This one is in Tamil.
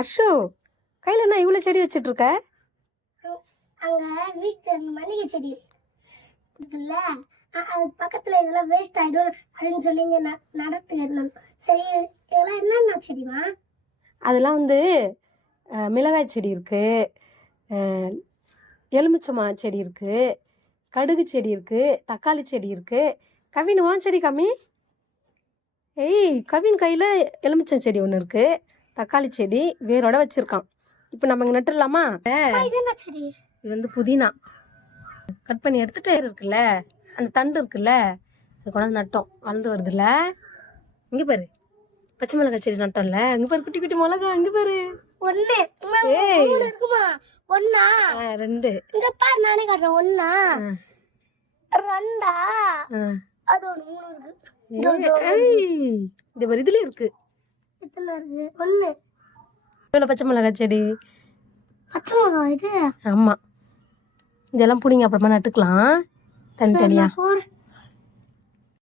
அர்ஷு, கையில் என்ன இவ்வளோ செடி வச்சுட்டு இருக்க? அங்கே வீட்டில் மல்லிகை செடி இருக்குல்ல, அது பக்கத்தில் இதெல்லாம் வேஸ்ட் ஆகிடும் அப்படின்னு சொல்லி இங்கே நடத்துகிறேன். சரி, இதெல்லாம் என்னென்ன செடிமா? அதெல்லாம் வந்து மிளகாய் செடி இருக்குது, எலுமிச்சமா செடி இருக்குது, கடுகு செடி இருக்குது, தக்காளி செடி இருக்குது. கவின் வான் செடி காமி. ஏய், கவின் கையில் எலுமிச்சம் செடி ஒன்று இருக்குது, தக்காளி செடி வேரோட வச்சுருக்கான். இப்போ நம்ம இங்கே நட்டுடலாமா? இது என்ன செடி? இது வந்து புதினா. கட் பண்ணி எடுத்துகிட்டு இருக்குல்ல, அந்த தண்டு இருக்குல்ல, அது கொண்டாந்து நட்டோம், வளர்ந்து வருதுல்ல. இங்கே பாரு, பச்சை மிளகாய் செடி நட்டோம்ல, இங்கே பாரு குட்டி குட்டி மிளகா, இங்கே பாரு. ஒன்று இருக்குமா? ஒன்னா? ரெண்டு. இங்கே பாரு, நானே காட்டுறேன். ஒன்னா ரெண்டா? அது ஒன்று மூணு இருக்கு. இந்த மாதிரி இதுல இருக்கு. எத்தனை இருக்கு? ஒன்று. இவ்வளோ பச்சை மிளகாய் செடி. பச்சை மிளகாய் இது? ஆமாம், இதெல்லாம் பிடிங்க, அப்புறமா நட்டுக்கலாம் தனித்தனியாக.